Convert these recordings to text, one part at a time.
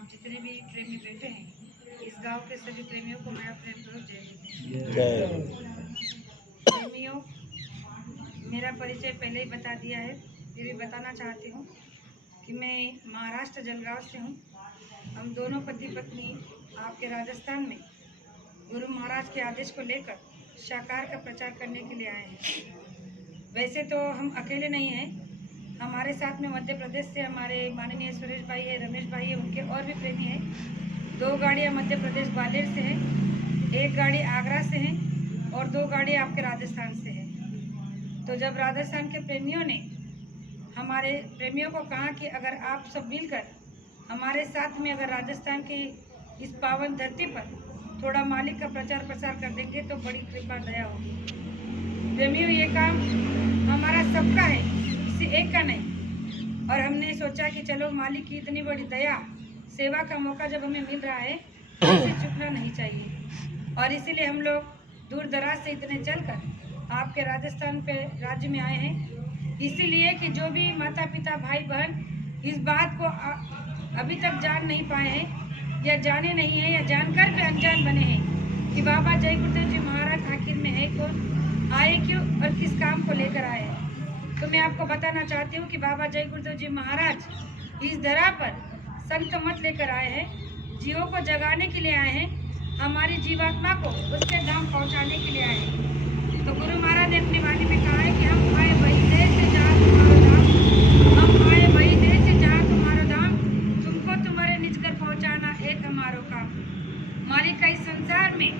आप जितने भी प्रेमी बैठे हैं, इस गांव के सभी प्रेमियों को मेरा प्रेम करो। जय प्रेमियों, मेरा परिचय पहले ही बता दिया है, फिर भी बताना चाहती हूँ कि मैं महाराष्ट्र जलगांव से हूँ। हम दोनों पति पत्नी आपके राजस्थान में गुरु महाराज के आदेश को लेकर शाकाहार का प्रचार करने के लिए आए हैं। वैसे तो हम अकेले नहीं हैं, हमारे साथ में मध्य प्रदेश से हमारे माननीय सुरेश भाई है, रमेश भाई है, उनके और भी प्रेमी हैं। 2 गाड़ियाँ मध्य प्रदेश ग्वालियर से हैं, 1 गाड़ी आगरा से है और 2 गाड़ी आपके राजस्थान से है। तो जब राजस्थान के प्रेमियों ने हमारे प्रेमियों को कहा कि अगर आप सब मिलकर हमारे साथ में अगर राजस्थान की इस पावन धरती पर थोड़ा मालिक का प्रचार प्रसार कर देंगे तो बड़ी कृपा दया होगी। प्रेमियों, ये काम हमारा सबका है, किसी एक का नहीं। और हमने सोचा कि चलो मालिक की इतनी बड़ी दया, सेवा का मौका जब हमें मिल रहा है तो इसे चुकना नहीं चाहिए। और इसीलिए हम लोग दूर दराज से इतने चलकर आपके राजस्थान पे राज्य में आए हैं, इसीलिए कि जो भी माता पिता भाई बहन इस बात को अभी तक जान नहीं पाए हैं या जाने नहीं है या जानकर भी अनजान बने हैं कि बाबा जय गुरुदेव जी महाराज आखिर में है कौन, आए क्यों और किस काम को लेकर आए हैं। तो मैं आपको बताना चाहती हूँ कि बाबा जय गुरुदेव जी महाराज इस धरा पर संत मत लेकर आए हैं, जीवों को जगाने के लिए आए हैं, हमारी जीवात्मा को उसके धाम पहुँचाने के लिए आए हैं। तो गुरु महाराज ने अपनी वाणी में कहा है कि हम आए वही देश से जहाँ तुम्हारा धाम, हम आए वही देश से जहाँ तुम्हारा धाम, तुमको तुम्हारे निज कर पहुँचाना एक हमारो काम। मालिक का इस संसार में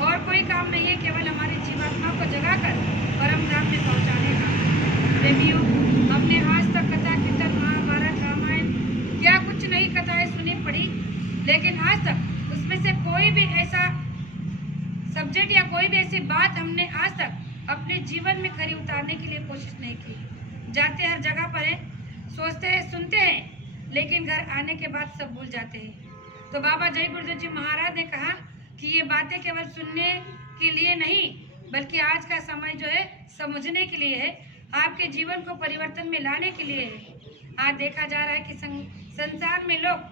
और कोई काम नहीं है, केवल हमारी जीवात्मा को जगाकर परम धाम में पहुँचाने का। प्रेमियों, हमने आज तक कथा कीर्तन महाभारत रामायण क्या कुछ नहीं कथाएं सुनी पड़ी, लेकिन आज तक उसमें से कोई भी ऐसा सब्जेक्ट या कोई भी ऐसी बात हमने आज तक अपने जीवन में खरी उतारने के लिए कोशिश नहीं की। जाते हर जगह पर है, सोचते हैं, सुनते हैं, लेकिन घर आने के बाद सब भूल जाते हैं। तो बाबा जय गुरुदेव जी महाराज ने कहा कि ये बातें केवल सुनने के लिए नहीं, बल्कि आज का समय जो है समझने के लिए है, आपके जीवन को परिवर्तन में लाने के लिए है। आज देखा जा रहा है कि संसार में लोग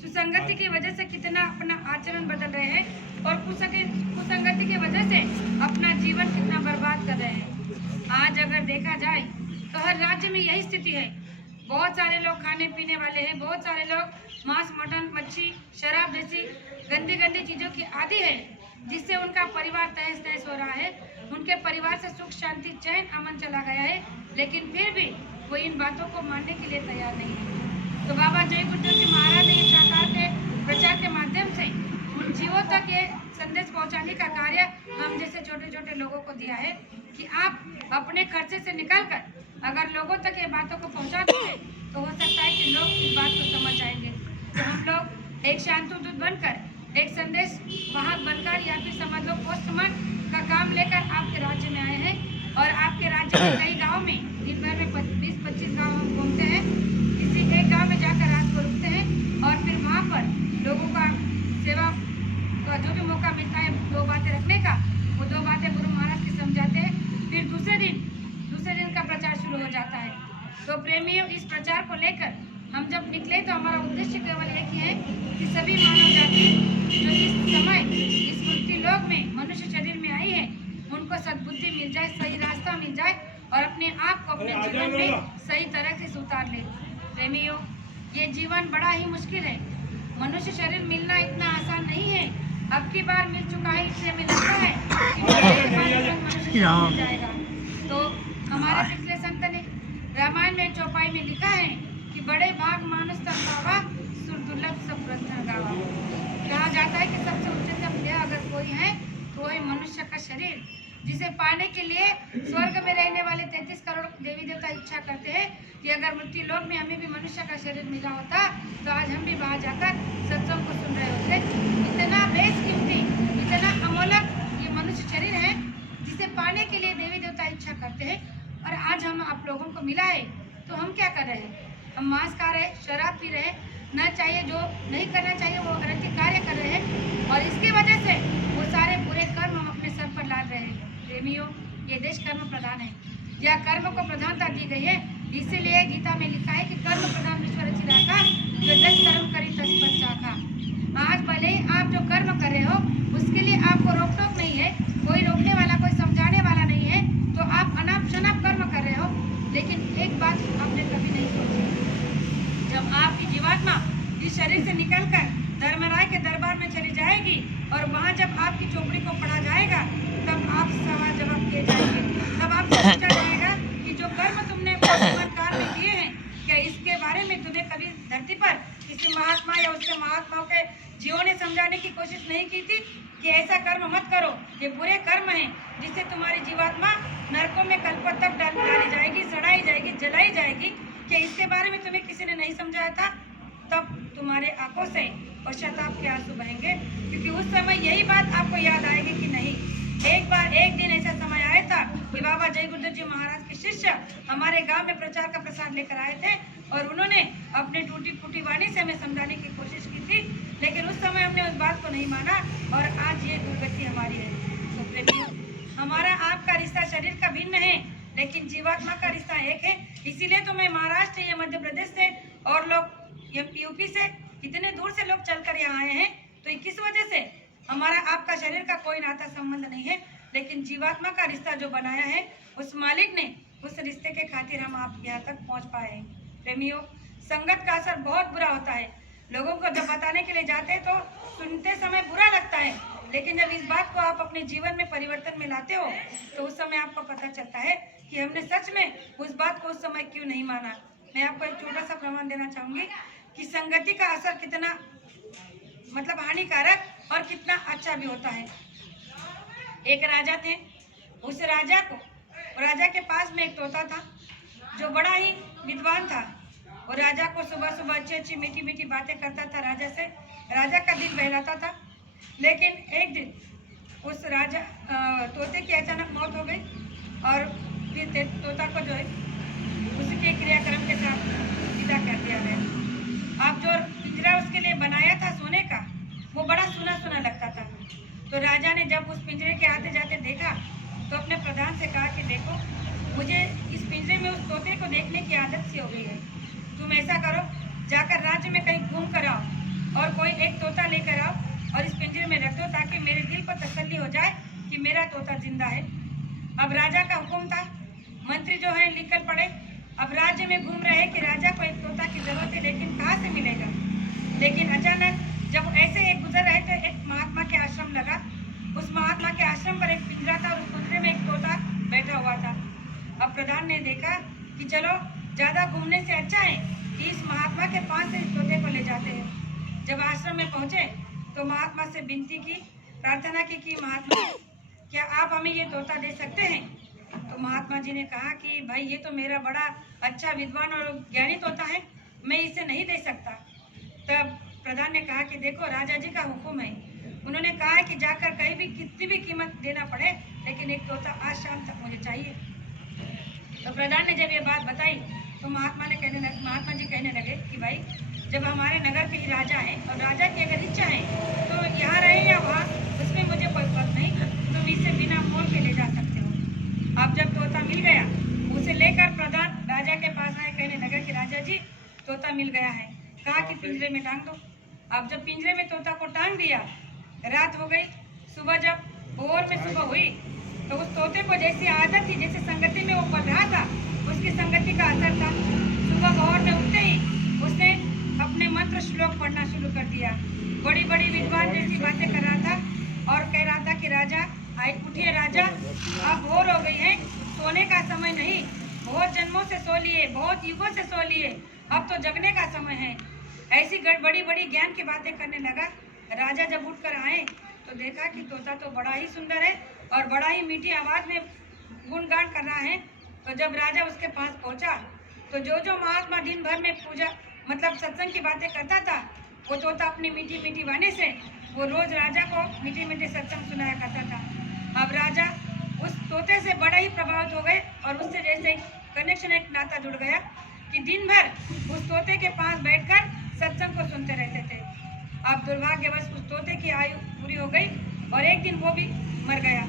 सुसंगति की वजह से कितना अपना आचरण बदल रहे हैं और कुसंगति की वजह से अपना जीवन कितना बर्बाद कर रहे हैं। आज अगर देखा जाए तो हर राज्य में यही स्थिति है। बहुत सारे लोग खाने पीने वाले हैं, बहुत सारे लोग मांस मटन मच्छी शराब जैसी गंदी गंदी चीज़ों की आदी है, जिससे उनका परिवार तहस नहस हो रहा है, उनके परिवार से सुख शांति चैन अमन चला गया है, लेकिन फिर भी वो इन बातों को मानने के लिए तैयार नहीं है। तो बाबा जय गुरुदेव जी महाराज ने शाकाहार के प्रचार के माध्यम से उन जीवों तक ये संदेश पहुंचाने का कार्य हम जैसे छोटे छोटे लोगों को दिया है कि आप अपने खर्चे से निकालकर अगर लोगों तक ये बातों को पहुंचा देंगे तो हो सकता है कि लोग इस बात को समझ जाएंगे। तो हम लोग एक शांतुदूत बनकर, एक संदेश वाहक बनकर या फिर समझ लो पोस्टमैन का काम लेकर आपके राज्य में आए हैं। और आपके राज्य के कई गाँव में दिन भर में 20-25 गाँव हम घूमते हैं, किसी एक गांव में जाकर रात को रुकते हैं और फिर वहाँ पर लोगों का सेवा का जो भी मौका मिलता है 2 बातें रखने का, वो 2 बातें गुरु महाराज की समझाते हैं। फिर दूसरे दिन का प्रचार शुरू हो जाता है। तो प्रेमियों, इस प्रचार को लेकर हम जब निकले तो हमारा उद्देश्य केवल एक ही है कि सभी मानव जाति जो इस समय इस मृत्यु लोक में मनुष्य शरीर में आई है, उनको सद्बुद्धि मिल जाए, सही रास्ता मिल जाए और अपने आप को अपने जीवन में सही तरह से उतार ले। प्रेमियों, ये जीवन बड़ा ही मुश्किल है, मनुष्य शरीर मिलना इतना आसान नहीं है। अब की बार मिल चुका है, इसलिए मिल रहा है कि मनुष्य शरीर मिल जाएगा। तो हमारे पिछले संत ने रामायण में चौपाई में लिखा है कि बड़े भाग मानुष तन पावा, सुर दुर्लभ सब प्रश्न गावा। कहा जाता है कि सबसे उच्चतम देह अगर कोई है तो वही मनुष्य का शरीर, जिसे पाने के लिए स्वर्ग में रहने वाले 33 करोड़ देवी देवता इच्छा करते हैं कि अगर मृत्यु लोक में हमें भी मनुष्य का शरीर मिला होता तो आज हम भी बाहर जाकर सत्संग को सुन रहे होते। इतना बेशकीमती, इतना अमूल्य ये मनुष्य शरीर है, जिसे पाने के लिए देवी देवता इच्छा करते हैं। और आज हम आप लोगों को मिला है तो हम क्या कर रहे हैं? हम मांस खा रहे, शराब पी रहे, न चाहिए जो नहीं करना चाहिए वो अनैतिक कार्य कर रहे हैं, और इसकी वजह से वो सारे बुरे कर्म हम अपने सर पर लाद रहे हैं। प्रेमियों, ये देश कर्म प्रधान है, या कर्म को प्रधानता दी गई है। इसीलिए गीता में लिखा है कि कर्म प्रधान विश्व रचि राखा, जो 10 कर्म करी 10 पद रोक टोक नहीं है, कोई रोकने वाला, कोई समझाने वाला नहीं है, तो आप अनाप शनाप कर्म कर रहे हो। लेकिन एक बात आपने कभी नहीं सोची, जब आपकी जीवात्मा इस शरीर से निकलकर धर्मराय के दरबार में चली जाएगी और वहाँ जब आपकी चोपड़ी को पढ़ा जाएगा, तब आप सवाल जवाब किए जाएंगे। तब आपसे पूछा जाएगा कि जो कर्म तुमने वर्तमान काल में किए हैं, क्या इसके बारे में तुम्हें कभी धरती पर किसी महात्मा या उसके महात्माओं के जीवों ने समझाने की कोशिश नहीं की थी कि ऐसा कर्म मत करो, ये बुरे कर्म हैं जिससे तुम्हारी जीवात्मा नरकों में कल्पों तक डाली जाएगी, सड़ाई जाएगी, जलाई जाएगी। क्या इसके बारे में तुम्हें किसी ने नहीं समझाया था? तब तुम्हारे आंखों से पश्चाताप के आंसू बहेंगे, क्योंकि उस समय यही बात आपको याद आएगी कि नहीं, एक दिन ऐसा समय आया था कि बाबा जय गुरुदेव जी महाराज के शिष्य हमारे गांव में प्रचार का प्रसाद लेकर आए थे और उन्होंने अपने टूटी फूटी वाणी से हमें समझाने की कोशिश की थी, लेकिन उस समय हमने उस बात को नहीं माना और आज ये दुर्गति हमारी है। तो प्रेमियों, हमारा आपका रिश्ता शरीर का भिन्न है, लेकिन जीवात्मा का रिश्ता एक है। इसीलिए तो मैं महाराष्ट्र या मध्य प्रदेश से और लोग यूपी से इतने दूर से लोग चलकर यहाँ आए हैं, तो किस वजह से? हमारा आपका शरीर का कोई नाता संबंध नहीं है, लेकिन जीवात्मा का रिश्ता जो बनाया है उस मालिक ने, उस रिश्ते के खातिर हम आप यहाँ तक पहुँच पाए हैं। प्रेमियों, संगत का असर बहुत बुरा होता है। लोगों को जब बताने के लिए जाते हैं तो सुनते समय बुरा लगता है, लेकिन जब इस बात को आप अपने जीवन में परिवर्तन में लाते हो तो उस समय आपको पता चलता है कि हमने सच में उस बात को उस समय क्यों नहीं माना। मैं आपको एक छोटा सा प्रमाण देना चाहूँगी कि संगति का असर कितना हानिकारक और कितना अच्छा भी होता है। एक राजा थे, उस राजा के पास में एक तोता था जो बड़ा ही विद्वान था और राजा को सुबह सुबह अच्छी अच्छी मीठी मीठी बातें करता था, राजा का दिन बहलाता था। लेकिन एक दिन उस तोते की अचानक मौत हो गई और फिर तोता को जो है उसके क्रियाक्रम के साथ विदा कर दिया गया। अब जो पिंजरा उसके लिए बनाया था सोने का, वो बड़ा सुना सुना लगता था। तो राजा ने जब उस पिंजरे के आते जाते देखा तो अपने प्रधान से कहा कि देखो, मुझे इस पिंजरे में उस तोते को देखने की आदत सी हो गई है, तुम ऐसा करो, जाकर राज्य में कहीं घूम कर आओ और कोई एक तोता लेकर आओ और इस पिंजरे में रख दो, ताकि मेरे दिल को तसल्ली हो जाए कि मेरा तोता जिंदा है। अब राजा का हुक्म था, मंत्री जो है निकल पड़े। अब राज्य में घूम रहे कि राजा को एक तोता की जरूरत है, लेकिन कहाँ से मिलेगा। लेकिन अचानक जब ऐसे एक गुजर रहे थे, एक महात्मा के आश्रम लगा। उस महात्मा के आश्रम पर एक पिंजरा था और उस पिंजरे में एक तोता बैठा हुआ था। अब प्रधान ने देखा कि चलो, ज़्यादा घूमने से अच्छा है कि इस महात्मा के पास से इस तोते को ले जाते हैं। जब आश्रम में पहुँचे तो महात्मा से विनती की, प्रार्थना की कि महात्मा, क्या आप हमें ये तोता दे सकते हैं? तो महात्मा जी ने कहा कि भाई, ये तो मेरा बड़ा अच्छा विद्वान और ज्ञानी तोता है, मैं इसे नहीं दे सकता। तब प्रधान ने कहा कि देखो, राजा जी का हुक्म है, उन्होंने कहा है कि जाकर कहीं भी कितनी भी कीमत देना पड़े, लेकिन एक तोता आज शाम तक मुझे चाहिए। तो प्रधान ने जब ये बात बताई तो महात्मा जी कहने लगे कि भाई, जब हमारे नगर के ही राजा हैं और राजा की अगर इच्छा है तो यहाँ रहे या वहाँ, उसमें मुझे कोई फर्क नहीं, तुम इसे बिना मोल के ले जा सकते हो। अब जब तोता मिल गया, उसे लेकर प्रधान राजा के पास आए, कहने लगा कि राजा जी, तोता मिल गया है। कहा कि पिंजरे में टांग दो। अब जब पिंजरे में तोता को टांग दिया, रात हो गई। सुबह जब भोर में सुबह हुई तो उस तोते को जैसी आदत थी, जैसे संगति में वो पल रहा था, उसकी संगति का असर था। सुबह भोर में उठते ही उसने अपने मंत्र श्लोक पढ़ना शुरू कर दिया। बड़ी बड़ी विद्वान जैसी बातें कर रहा था और कह रहा था कि राजा उठिए राजा, अब भोर हो गई है, सोने का समय नहीं, बहुत जन्मों से सो लिए, बहुत युगों से सो लिए, अब तो जगने का समय है। ऐसी बड़ी बड़ी ज्ञान की बातें करने लगा। राजा जब उठकर आए तो देखा कि तोता तो बड़ा ही सुंदर है और बड़ा ही मीठी आवाज में गुणगान कर रहा है। तो जब राजा उसके पास पहुंचा तो जो महात्मा दिन भर में पूजा सत्संग की बातें करता था, वो तोता अपनी मीठी मीठी वाणी से वो रोज राजा को मीठी मीठी सत्संग सुनाया करता था। अब राजा उस तोते से बड़ा ही प्रभावित हो गए और उससे जैसे कनेक्शन, एक नाता जुड़ गया कि दिन भर उस तोते के पास बैठकर सत्संग को सुनते रहते थे। अब दुर्भाग्यवश उस तोते की आयु पूरी हो गई और एक दिन वो भी मर गया।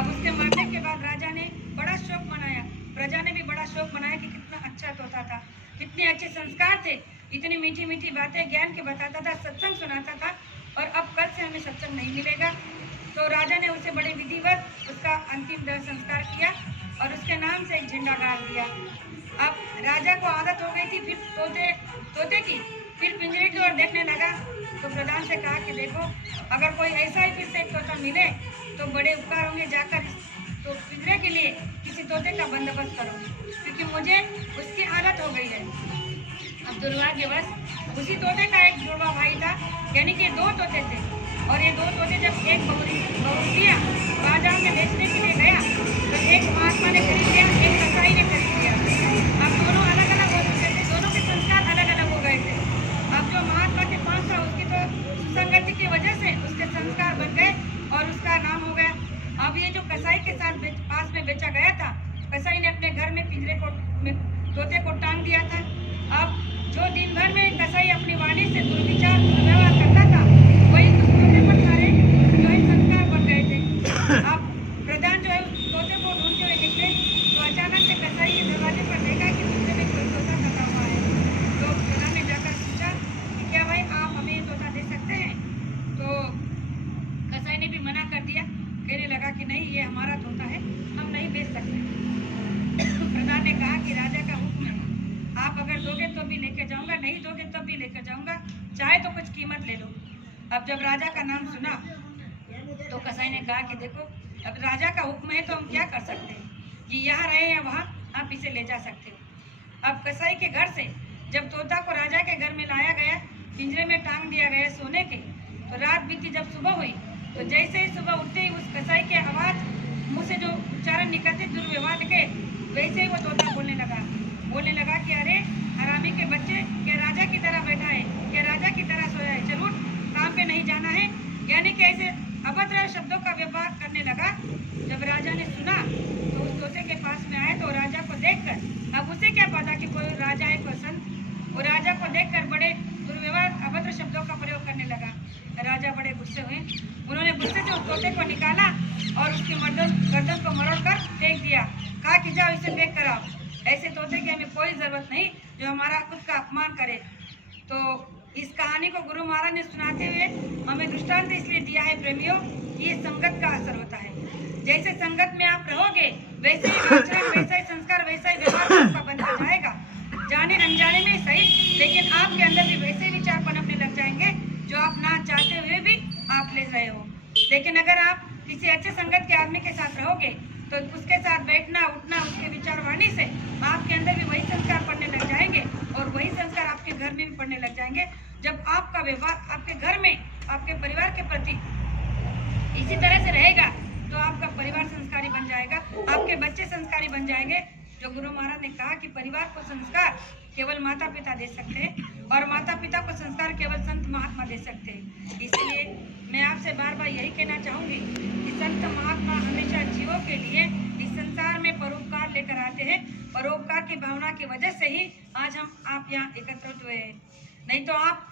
अब उसके मरने के बाद राजा ने बड़ा शोक मनाया, प्रजा ने भी बड़ा शोक मनाया कि कितना अच्छा तोता था, कितने अच्छे संस्कार थे, इतनी मीठी मीठी बातें ज्ञान के बताता था, सत्संग सुनाता था, और अब कल से हमें सत्संग नहीं मिलेगा। तो राजा ने उसे बड़े विधिवत उसका अंतिम दाह संस्कार किया और उसके नाम से एक झंडा गाड़ दिया। अब राजा को आदत हो गई थी फिर तोते की, फिर पिंजरे की ओर देखने लगा। तो प्रधान से कहा कि देखो, अगर कोई ऐसा ही फिर से एक तोता मिले तो बड़े उपकार होंगे, जाकर तो पिंजरे के लिए किसी तोते का बंदोबस्त करो, क्योंकि मुझे उसकी आदत हो गई है। अब दुर्भाग्यवश उसी तोते का एक जुड़वा भाई था, यानी कि 2 तोते थे, और ये 2 तोते जब एक बहुरुपिया बाजार में बेचने के लिए गया तो एक महात्मा ने खरीद लिया, एक कसाई ने खरीद लिया। अब दोनों अलग अलग हो चुके थे, दोनों के संस्कार अलग अलग हो गए थे। अब जो महात्मा के पास था उसकी तो सुसंगति की वजह से उसके संस्कार बन गए और उसका नाम हो गया। अब ये जो कसाई के साथ पास में बेचा गया था, कसाई ने अपने घर में पिंजरे को तोते को टांग दिया था। अब जो दिन भर में कसाई अपनी वाणी से दुर्विचार दुर्व्यवहार करता था, वही उस तोते पर सारे जो है संस्कार बन गए थे। अब प्रधान जो है उस तोते को ढूंढते हुए निकले तो अचानक से कसाई के दरवाजे पर देखा कि पिंजरे में कोई तोता टंगा हुआ है। तो प्रधान ने जाकर पूछा कि क्या भाई आप हमें ये तोता दे सकते हैं? तो कसाई ने भी मना कर दिया, कहने लगा कि नहीं, ये हमारा तोता है, हम नहीं बेच सकते। प्रधान ने कहा कि राजा का हुक्म है, आप अगर दोगे तो भी लेकर जाऊंगा, नहीं दोगे तब भी लेकर जाऊंगा, चाहे तो कुछ कीमत ले लो। अब जब राजा का नाम सुना तो कसाई ने कहा कि देखो, अब राजा का हुक्म है तो हम क्या कर सकते हैं, कि यहाँ रहे या वहाँ, आप इसे ले जा सकते हो। अब कसाई के घर से जब तोता को राजा के घर में लाया गया, पिंजरे में टांग दिया गया सोने के, तो रात बीती, जब सुबह हुई तो जैसे ही सुबह उठते ही उस कसाई के आवाज़ मुँह से जो उच्चारण निकलते दुर्व्यवहार के, वैसे ही वो तोता बोलने लगा कि अरे हरामी के बच्चे, क्या राजा की तरह बैठा है, क्या राजा की तरह सोया है, चलो काम पे नहीं जाना है, यानी कि ऐसे अभद्र शब्दों का व्यवहार करने लगा। जब राजा ने सुना तो उस तोते के पास में आए तो राजा को देखकर, अब उसे क्या पता कि कोई राजा है कोई संत, वो राजा को देखकर बड़े दुर्व्यवहार अभद्र शब्दों का प्रयोग करने लगा। राजा बड़े गुस्से हुए, उन्होंने गुस्से से उस तोते को निकाला और उसकी गर्दन को मरोड़ कर फेंक दिया। कहा कि जाओ इसे फेंक कर आओ, ऐसे तोते की हमें कोई ज़रूरत नहीं जो हमारा खुद का अपमान करे। तो इस कहानी को गुरु महाराज ने सुनाते हुए हमें दृष्टांत इसलिए दिया है प्रेमियों, कि ये संगत का असर होता है। जैसे संगत में आप रहोगे वैसे ही आचरण, वैसा ही संस्कार, वैसा ही व्यवहार आपका बनता जाएगा, जाने अनजाने में सही, लेकिन आपके अंदर भी वैसे ही विचार पनपने लग जाएंगे जो आप ना चाहते हुए भी आप ले रहे हो। लेकिन अगर आप किसी अच्छे संगत के आदमी के साथ रहोगे तो उसके साथ बैठना उठना, उसके विचारवाणी से आपके अंदर भी वही संस्कार पड़ने लग जाएंगे और वही संस्कार आपके घर में भी पड़ने लग जाएंगे। जब आपका व्यवहार आपके घर में आपके परिवार के प्रति इसी तरह से रहेगा तो आपका परिवार संस्कारी बन जाएगा, आपके बच्चे संस्कारी बन जाएंगे। जो गुरु महाराज ने कहा कि परिवार को संस्कार केवल माता पिता दे सकते हैं और माता पिता को संस्कार केवल संत महात्मा दे सकते हैं। इसलिए मैं आपसे बार बार यही कहना चाहूँगी कि संत महात्मा हमेशा जीवों के लिए इस संसार में परोपकार लेकर आते हैं। परोपकार की भावना की वजह से ही आज आप यहाँ एकत्रित हुए हैं, नहीं तो हम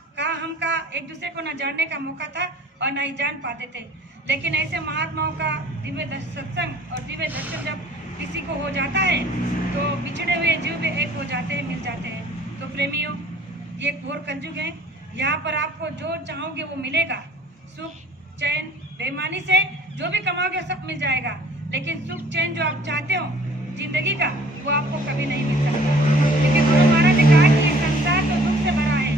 एक दूसरे को न जानने का मौका था और न ही जान पाते थे। लेकिन ऐसे महात्माओं का दिव्य सत्संग और दिव्य दर्शन जब किसी को हो जाता है तो बिछड़े हुए जीव भी एक हो जाते हैं, मिल जाते हैं। तो प्रेमियों, ये घोर कलयुग है, यहाँ पर आपको जो चाहोगे वो मिलेगा। सुख चैन बेईमानी से जो भी कमाओगे सब मिल जाएगा, लेकिन सुख चैन जो आप चाहते हो जिंदगी का, वो आपको कभी नहीं मिल सकता। क्योंकि गुरु महाराज ने कहा कि संसार तो दुख से भरा है,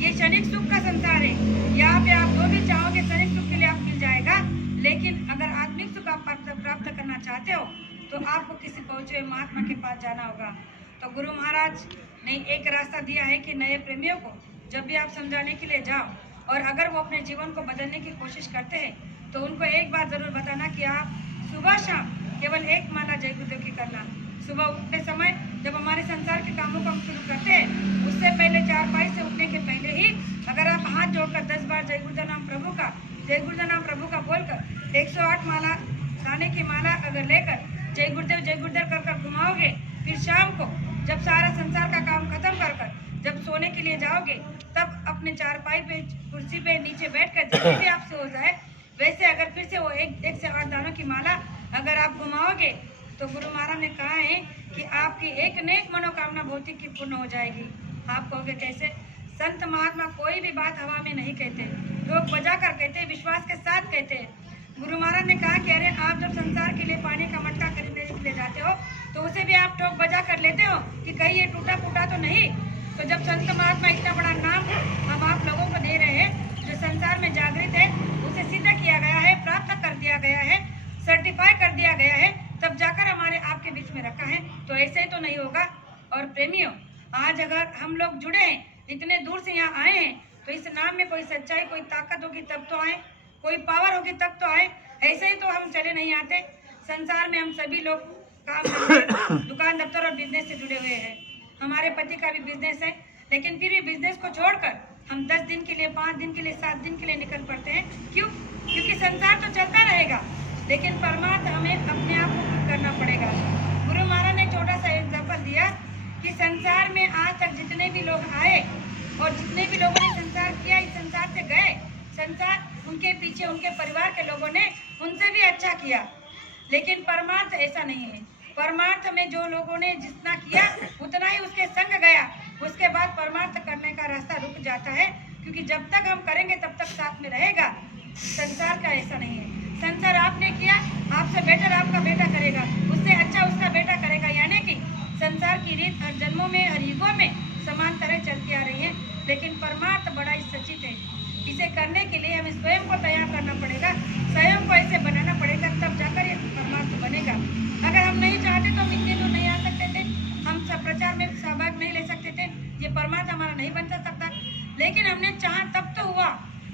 ये क्षणिक सुख का संसार है। यहाँ पे आप जो भी चाहोगे क्षणिक सुख के लिए आप मिल जाएगा, लेकिन अगर आत्मिक सुख आप प्राप्त करना चाहते हो तो आपको किसी पहुंचे हुए महात्मा के पास जाना होगा। तो गुरु महाराज ने एक रास्ता दिया है कि नए प्रेमियों को जब भी आप समझाने के लिए जाओ और अगर वो अपने जीवन को बदलने की कोशिश करते हैं तो उनको एक बात ज़रूर बताना कि आप सुबह शाम केवल एक माला जय गुरुदेव की करना। सुबह उठते समय जब हमारे संसार के कामों को हम शुरू करते हैं, उससे पहले चारपाई से उठने के पहले ही अगर आप हाथ जोड़कर 10 बार जय गुरुदेव नाम प्रभु का बोलकर 108 माला खाने की माला अगर लेकर जय गुरुदेव कर घुमाओगे, फिर शाम को जब सारा संसार का काम खत्म कर जब सोने के लिए जाओगे तब अपने चारपाई पे कुर्सी पे नीचे बैठकर जैसे भी आपसे हो जाए वैसे अगर फिर से वो एक से 8 दानों की माला अगर आप घुमाओगे तो गुरु महाराज ने कहा है कि आपकी एक नेक मनोकामना भौतिक की पूर्ण हो जाएगी। आप कहोगे कैसे? संत महात्मा कोई भी बात हवा में नहीं कहते, लोग बजा कर कहते हैं, विश्वास के साथ कहते हैं। गुरु महाराज ने कहा कि अरे आप जब संसार के लिए पानी का मटका खरीदने के लिए जाते हो तो उसे भी आप ठोक बजा कर लेते हो कि कहीं ये टूटा फूटा तो नहीं। तो जब संत महात्मा इतना बड़ा नाम हम आप लोगों को दे रहे हैं, जो संसार में जागृत है, उसे सिद्ध किया गया है, प्राप्त कर दिया गया है, सर्टिफाई कर दिया गया है, तब जाकर हमारे आपके बीच में रखा है। तो ऐसे ही तो नहीं होगा। और प्रेमियों, आज अगर हम लोग जुड़े हैं, इतने दूर से यहाँ आए हैं, तो इस नाम में कोई सच्चाई, कोई ताकत होगी तब तो आए, कोई पावर होगी तब तो आए। ऐसे ही तो हम चले नहीं आते। संसार में हम सभी लोग काम दुकान दफ्तर और बिजनेस से जुड़े हुए हैं। हमारे पति का भी बिजनेस है, लेकिन फिर भी बिजनेस को छोड़कर हम 10 दिन के लिए, 5 दिन के लिए, 7 दिन के लिए निकल पड़ते हैं। क्यों? क्योंकि संसार तो चलता रहेगा, लेकिन परमार्थ हमें अपने आप को करना पड़ेगा। गुरु महाराज ने छोटा सा एग्जाम्पल दिया कि संसार में आज तक जितने भी लोग आए और जितने भी लोगों ने संसार किया, इस संसार से गए, संसार उनके पीछे उनके परिवार के लोगों ने उनसे भी अच्छा किया। लेकिन परमार्थ ऐसा नहीं है। परमार्थ में जो लोगों ने जितना किया उतना ही उसके संग गया, उसके बाद परमार्थ करने का रास्ता रुक जाता है, क्योंकि जब तक हम करेंगे तब तक साथ में रहेगा। संसार का ऐसा नहीं है। संसार आपने किया, आपसे बेटर आपका बेटा करेगा, उससे अच्छा उसका बेटा करेगा। यानी कि संसार की रीत हर जन्मों में, हर युगों में समान तरह चलती आ रही है। लेकिन परमार्थ बड़ा ही सचित है। इसे करने के लिए हमें स्वयं को तैयार करना पड़ेगा, स्वयं को ऐसे बनाना पड़ेगा, तब जाकर ये परमार्थ बनेगा। अगर हम नहीं चाहते तो हम इतने दूर नहीं आ सकते थे, हम सब प्रचार में सहभाग नहीं ले सकते थे, ये परमार्थ हमारा नहीं बन सकता। लेकिन हमने चाहा तब तो हुआ।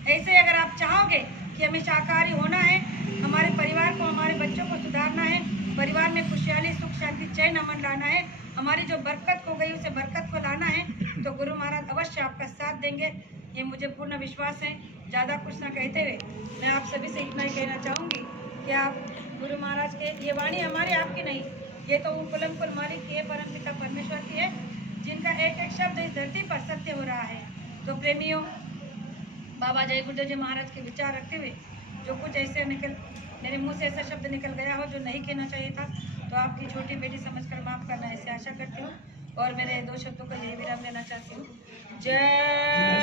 ऐसे अगर आप चाहोगे कि हमें शाकाहारी होना है, हमारे परिवार को, हमारे बच्चों को सुधारना है, परिवार में खुशहाली, सुख, शांति, चैन, अमन लाना है, हमारी जो बरकत हो गई उसे बरकत को लाना है, तो गुरु महाराज अवश्य आपका साथ देंगे, ये मुझे पूर्ण विश्वास है। ज़्यादा कुछ ना कहते हुए मैं आप सभी से इतना ही कहना चाहूँगी कि आप गुरु महाराज के, ये वाणी हमारी आपकी नहीं, ये तो कुलम मालिक की है, परम पिता परमेश्वर की है, जिनका एक एक शब्द इस धरती पर सत्य हो रहा है। तो प्रेमियों, बाबा जय गुरुदेव जी महाराज के विचार रखते हुए जो कुछ ऐसे मेरे मुंह से ऐसा शब्द निकल गया हो जो नहीं कहना चाहिए था, तो आपकी छोटी बेटी समझकर माफ़ करना, ऐसे आशा करती हूँ। और मेरे 2 शब्दों का यही विराम लेना चाहती हूँ। जय